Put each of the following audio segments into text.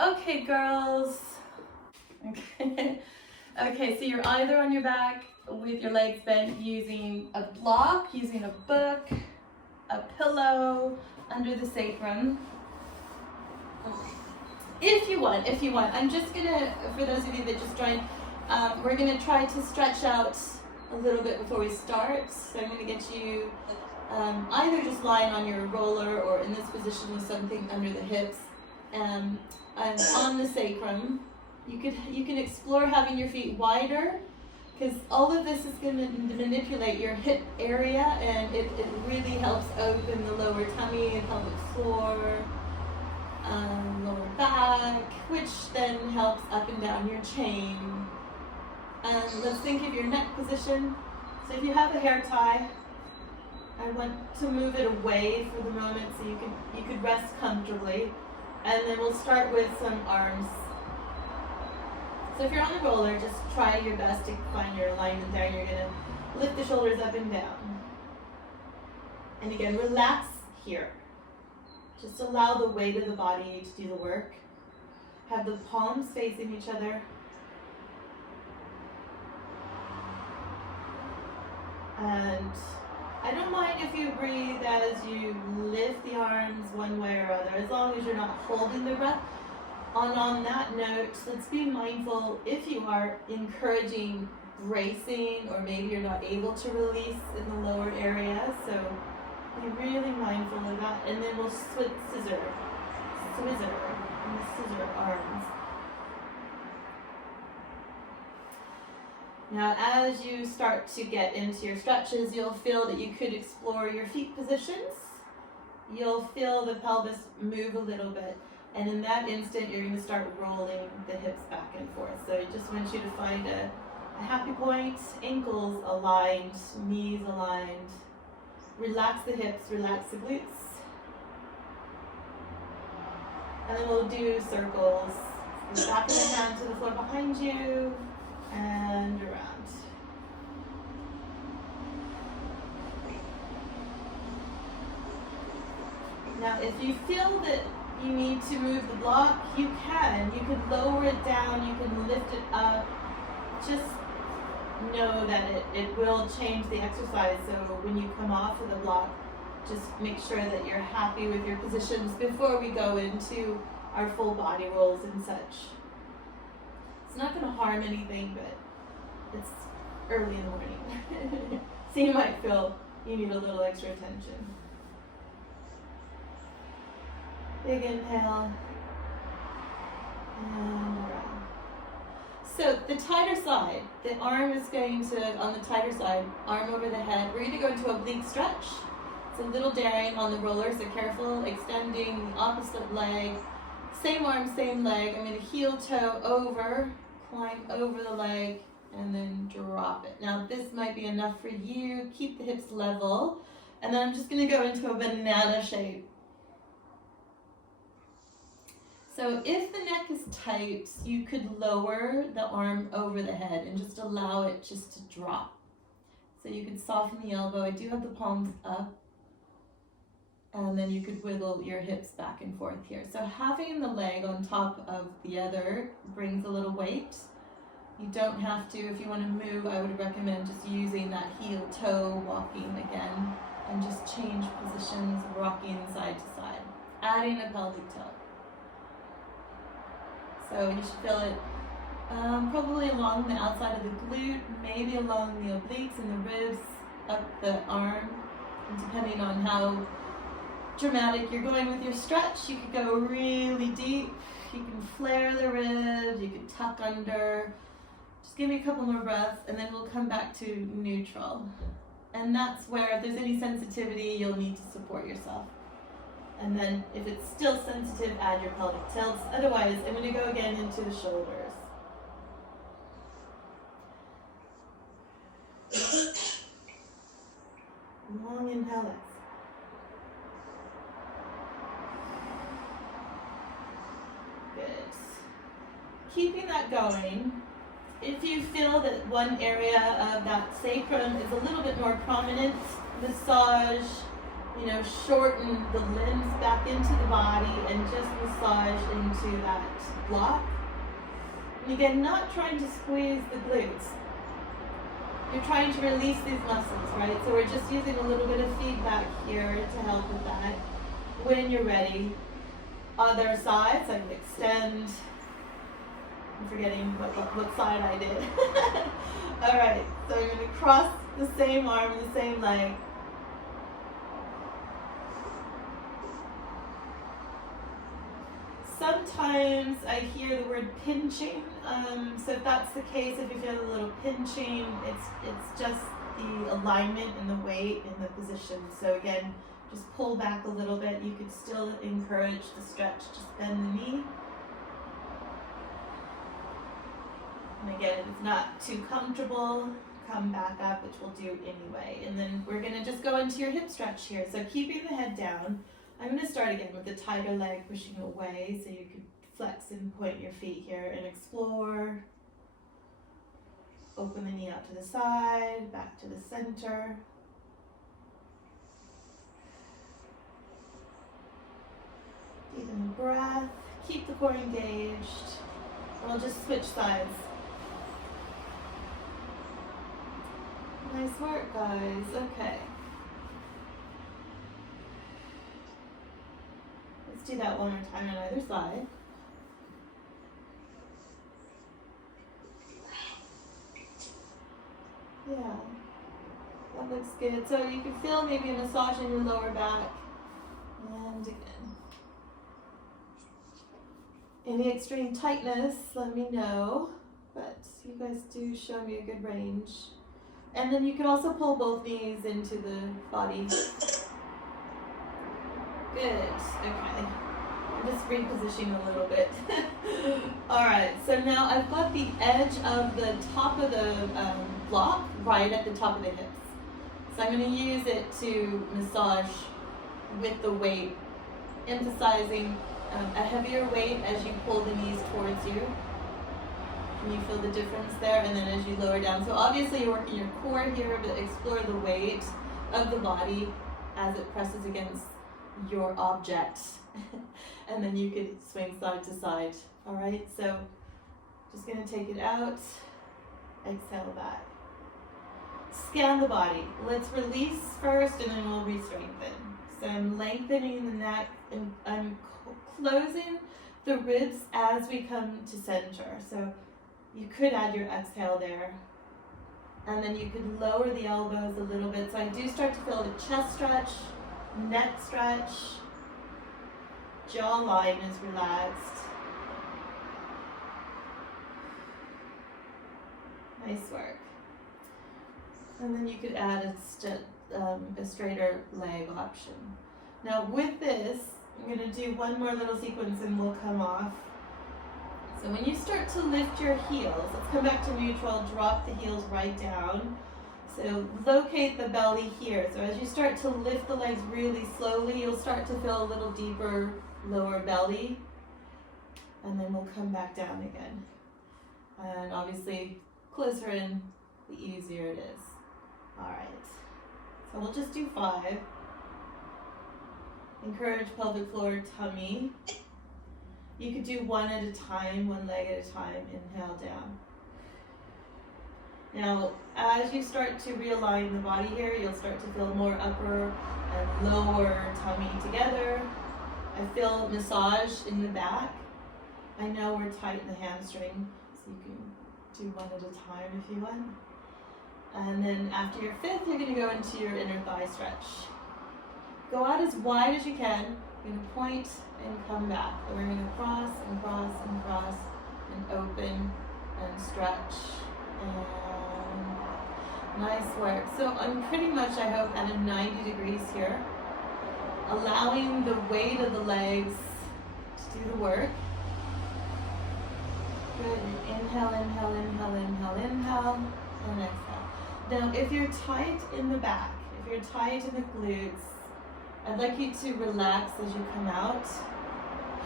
Okay, girls. Okay. Okay, so you're either on your back with your legs bent using a block, using a book, a pillow under the sacrum. If you want. I'm just gonna, for those of you that just joined, we're gonna try to stretch out a little bit before we start. So I'm gonna get you either just lying on your roller or in this position with something under the hips. And on the sacrum, you can explore having your feet wider, because all of this is going to manipulate your hip area, and it really helps open the lower tummy and pelvic floor, lower back, which then helps up and down your chain. And let's think of your neck position. So if you have a hair tie, I want to move it away for the moment so you could rest comfortably. And then we'll start with some arms. So if you're on the roller, just try your best to find your alignment there. You're gonna lift the shoulders up and down. And again, relax here. Just allow the weight of the body to do the work. Have the palms facing each other. And I don't mind if you breathe as you lift the arms one way or other, as long as you're not holding the breath. On that note, let's be mindful if you are encouraging bracing, or maybe you're not able to release in the lower area, so be really mindful of that. And then we'll switch scissor arms. Now, as you start to get into your stretches, you'll feel that you could explore your feet positions. You'll feel the pelvis move a little bit. And in that instant, you're going to start rolling the hips back and forth. So I just want you to find a happy point, ankles aligned, knees aligned. Relax the hips, relax the glutes. And then we'll do circles. The back of the hand to the floor behind you, and around. Now, if you feel that you need to move the block, you can. You can lower it down, you can lift it up. Just know that it will change the exercise. So when you come off of the block, just make sure that you're happy with your positions before we go into our full body rolls and such. It's not going to harm anything, but it's early in the morning. So you might feel you need a little extra attention. Big inhale, and around. So the tighter side, the arm is going to, on the tighter side, arm over the head, we're going to go into oblique stretch. It's a little daring on the roller, so careful, extending the opposite leg. Same arm, same leg. I'm going to heel toe over, climb over the leg, and then drop it. Now this might be enough for you. Keep the hips level. And then I'm just going to go into a banana shape. So if the neck is tight, you could lower the arm over the head and just allow it just to drop. So you could soften the elbow. I do have the palms up. And then you could wiggle your hips back and forth here. So having the leg on top of the other brings a little weight. You don't have to. If you want to move, I would recommend just using that heel toe walking again, and just change positions, rocking side to side, adding a pelvic tilt. So you should feel it probably along the outside of the glute, maybe along the obliques and the ribs, up the arm. And depending on how dramatic you're going with your stretch, you could go really deep. You can flare the ribs, you could tuck under. Just give me a couple more breaths, and then we'll come back to neutral. And that's where, if there's any sensitivity, you'll need to support yourself. And then if it's still sensitive, add your pelvic tilts. Otherwise, I'm going to go again into the shoulders. Long inhale. Good. Keeping that going. If you feel that one area of that sacrum is a little bit more prominent, massage you know, shorten the limbs back into the body and just massage into that block. And again, not trying to squeeze the glutes. You're trying to release these muscles, right? So we're just using a little bit of feedback here to help with that. When you're ready, other sides, I can extend. I'm forgetting what side I did. All right, so I'm going to cross the same arm, the same leg. Sometimes I hear the word pinching, so if that's the case, if you feel a little pinching, it's just the alignment and the weight and the position. So again, just pull back a little bit. You could still encourage the stretch, just bend the knee. And again, if it's not too comfortable, come back up, which we'll do anyway. And then we're gonna just go into your hip stretch here. So keeping the head down, I'm going to start again with the tighter leg pushing away, so you can flex and point your feet here and explore. Open the knee out to the side, back to the center. Deepen the breath, keep the core engaged. And I'll just switch sides. Nice work, guys. Okay. Let's do that one more time on either side. Yeah, that looks good. So you can feel maybe a massage in your lower back. And again. Any extreme tightness, let me know. But you guys do show me a good range. And then you can also pull both knees into the body. Good, okay. I'm just repositioning a little bit. All right, so now I've got the edge of the top of the block right at the top of the hips. So I'm going to use it to massage with the weight, emphasizing a heavier weight as you pull the knees towards you. Can you feel the difference there? And then as you lower down. So obviously you're working your core here, but explore the weight of the body as it presses against your object. And then you could swing side to side. All right, so just gonna take it out, exhale back. Scan the body. Let's release first and then we'll re-strengthen. So I'm lengthening the neck and I'm closing the ribs as we come to center. So you could add your exhale there. And then you could lower the elbows a little bit. So I do start to feel a chest stretch, neck stretch, jawline is relaxed. Nice work. And then you could add a straighter leg option. Now with this, I'm going to do one more little sequence and we'll come off. So when you start to lift your heels, let's come back to neutral, drop the heels right down. So locate the belly here. So as you start to lift the legs really slowly, you'll start to feel a little deeper lower belly. And then we'll come back down again. And obviously, closer in, the easier it is. All right. So we'll just do 5. Encourage pelvic floor, tummy. You could do one at a time, one leg at a time. Inhale down. Now, as you start to realign the body here, you'll start to feel more upper and lower tummy together. I feel massage in the back. I know we're tight in the hamstring, so you can do one at a time if you want. And then after your 5th, you're going to go into your inner thigh stretch. Go out as wide as you can. You're going to point and come back. And we're going to cross and cross and cross and open and stretch. And nice work. So I'm pretty much, I hope, at a 90 degrees here. Allowing the weight of the legs to do the work. Good. Inhale, inhale, inhale, inhale, inhale, and exhale. Now, if you're tight in the back, if you're tight in the glutes, I'd like you to relax as you come out.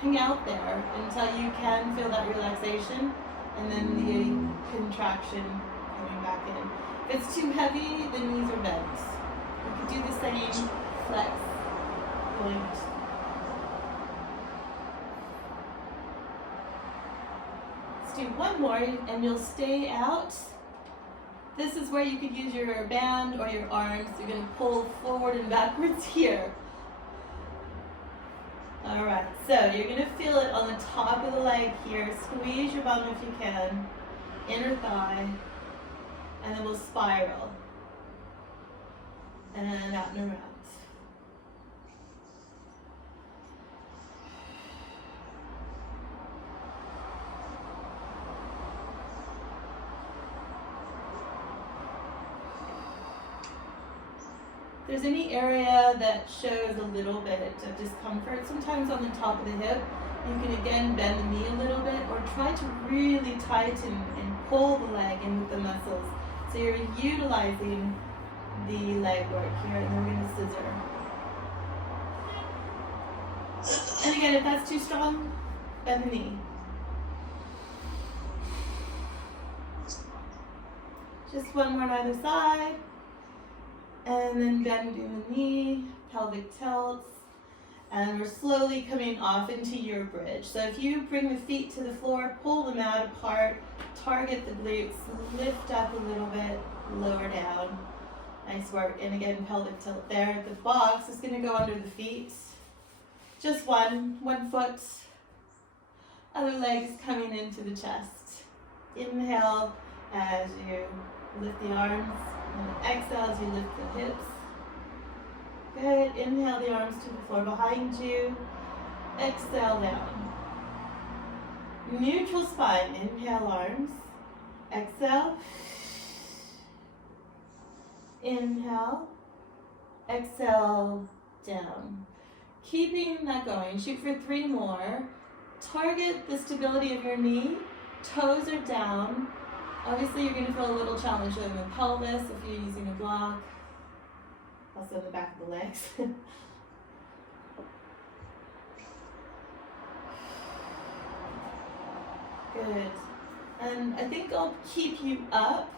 Hang out there until you can feel that relaxation and then the contraction coming back in. If it's too heavy, the knees are bent. You could do the same flex point. Let's do one more and you'll stay out. This is where you could use your band or your arms. You're going to pull forward and backwards here. All right, so you're going to feel it on the top of the leg here. Squeeze your bum if you can, inner thigh, and then we'll spiral. And out and around. If there's any area that shows a little bit of discomfort, sometimes on the top of the hip, you can again bend the knee a little bit or try to really tighten and pull the leg in with the muscles. So you're utilizing the leg work here, and then we're going to scissor. And again, if that's too strong, bend the knee. Just one more on either side. And then bending the knee, pelvic tilts. And we're slowly coming off into your bridge. So if you bring the feet to the floor, pull them out apart, target the glutes, lift up a little bit, lower down. Nice work. And again, pelvic tilt there. The box is going to go under the feet. Just one foot. Other leg is coming into the chest. Inhale as you lift the arms. And exhale as you lift the hips. Good. Inhale the arms to the floor behind you. Exhale down. Neutral spine. Inhale arms. Exhale. Inhale. Exhale down. Keeping that going. Shoot for 3 more. Target the stability of your knee. Toes are down. Obviously, you're going to feel a little challenge in the pelvis if you're using a block. Also in the back of the legs. Good. And I think I'll keep you up.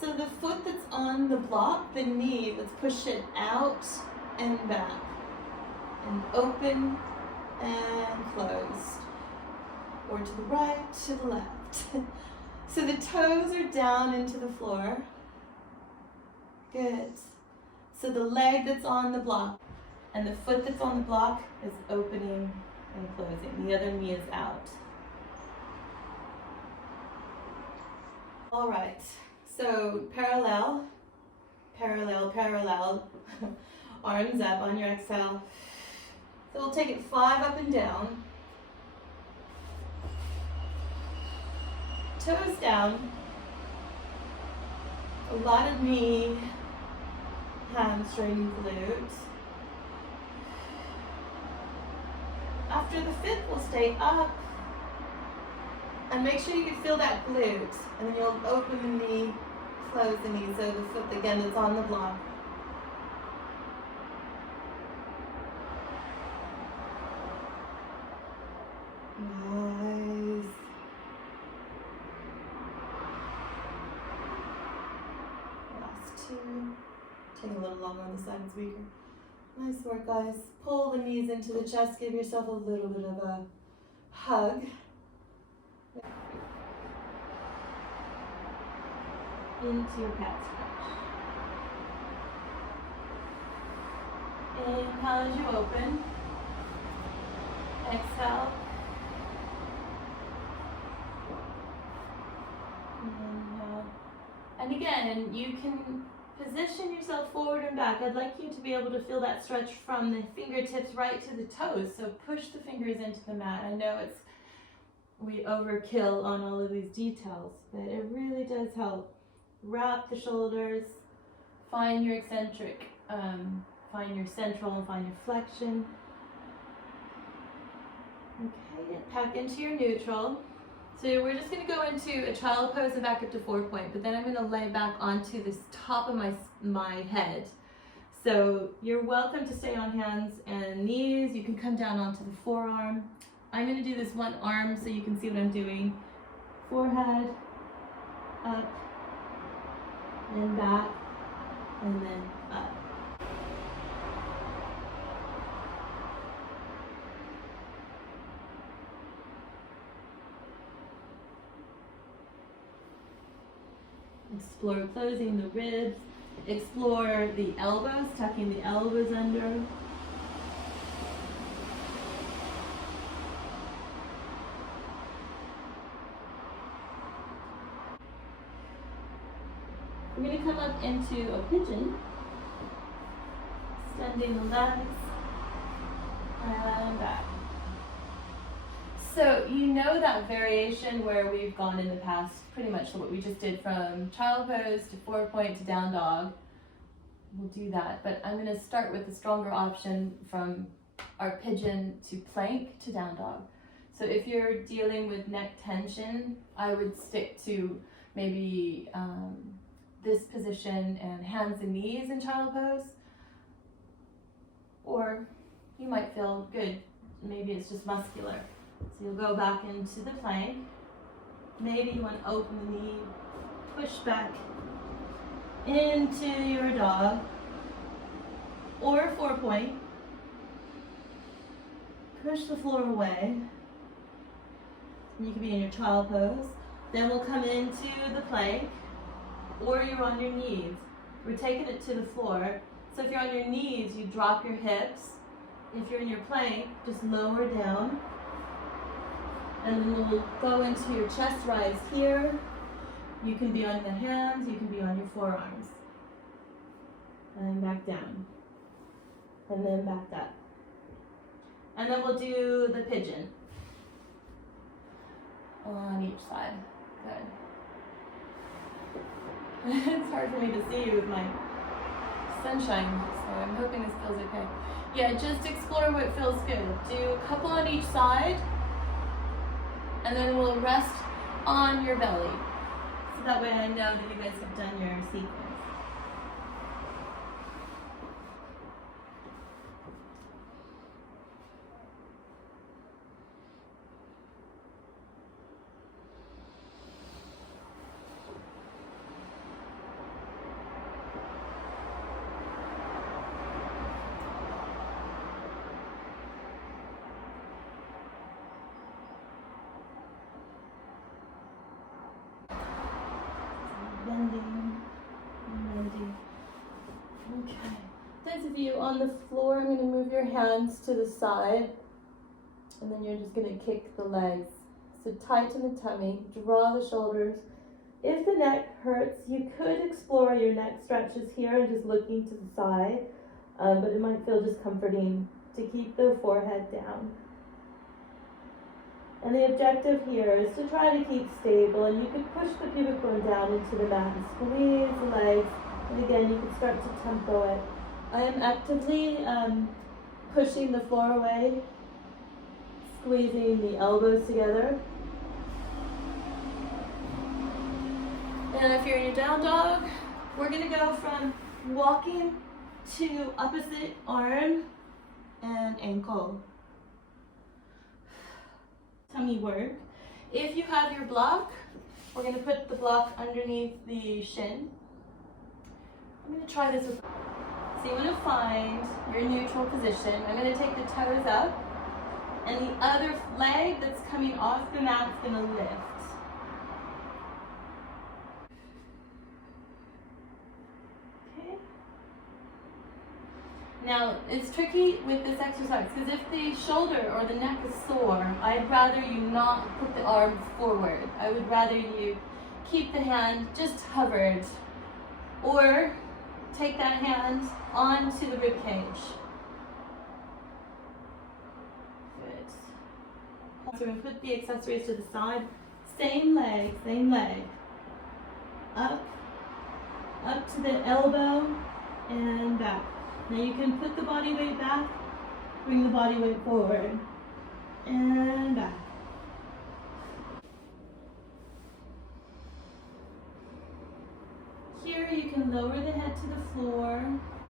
So the foot that's on the block, the knee, let's push it out and back. And open and closed. Or to the right, to the left. So the toes are down into the floor. Good. So the leg that's on the block and the foot that's on the block is opening and closing. The other knee is out. All right. So parallel, parallel, parallel. Arms up on your exhale. So we'll take it 5 up and down. Toes down. A lot of knee, hamstring, glute. After the 5th, we'll stay up. And make sure you can feel that glute. And then you'll open the knee, close the knee. So the foot, again, that's on the block. Nice. Last 2. Take a little longer on the side, it's weaker. Nice work, guys. Pull the knees into the chest. Give yourself a little bit of a hug. Into your cat stretch. Inhale as you open. Exhale. Inhale. And again, you can position yourself forward and back. I'd like you to be able to feel that stretch from the fingertips right to the toes. So push the fingers into the mat. I know we overkill on all of these details, but it really does help. Wrap the shoulders, find your eccentric, find your central, and find your flexion. Okay, pack into your neutral. So we're just going to go into a child pose and back up to 4-point, but then I'm going to lay back onto this top of my head. So you're welcome to stay on hands and knees. You can come down onto the forearm. I'm going to do this one arm so you can see what I'm doing. Forehead, up, and back, and then up. Explore closing the ribs. Explore the elbows, tucking the elbows under. We're going to come up into a pigeon, extending the legs, and back. So you know that variation where we've gone in the past, pretty much what we just did from child pose to 4-point to down dog. We'll do that, but I'm going to start with the stronger option from our pigeon to plank to down dog. So if you're dealing with neck tension, I would stick to maybe this position and hands and knees in child pose. Or you might feel good, maybe it's just muscular. So you'll go back into the plank. Maybe you want to open the knee, push back into your dog, or 4-point. Push the floor away. You could be in your child pose. Then we'll come into the plank, or you're on your knees. We're taking it to the floor. So if you're on your knees, you drop your hips. If you're in your plank, just lower down. And then we'll go into your chest rise here. You can be on the hands, you can be on your forearms. And back down. And then back up. And then we'll do the pigeon on each side. Good. It's hard for me to see with my sunshine, so I'm hoping this feels okay. Yeah, just explore what feels good. Do a couple on each side, and then we'll rest on your belly. So that way I know that you guys have done your sequence. Bending. Okay. Those of you on the floor, I'm going to move your hands to the side, and then you're just going to kick the legs. So tighten the tummy, draw the shoulders. If the neck hurts, you could explore your neck stretches here and just looking to the side, but it might feel discomforting to keep the forehead down. And the objective here is to try to keep stable, and you can push the pubic bone down into the mat and squeeze the legs, and again you can start to tempo it. I am actively pushing the floor away, squeezing the elbows together. And if you're in your down dog, we're going to go from walking to opposite arm and ankle. Tummy work. If you have your block, we're going to put the block underneath the shin. I'm going to try this with. So you want to find your neutral position. I'm going to take the toes up, and the other leg that's coming off the mat is going to lift. Okay. Now, it's tricky with this exercise because if the shoulder or the neck is sore, I'd rather you not put the arm forward. I would rather you keep the hand just hovered, or take that hand onto the rib cage. Good. So we're going to put the accessories to the side. Same leg, same leg. Up to the elbow, and back. Now you can put the body weight back, bring the body weight forward, and back. Here you can lower the head to the floor,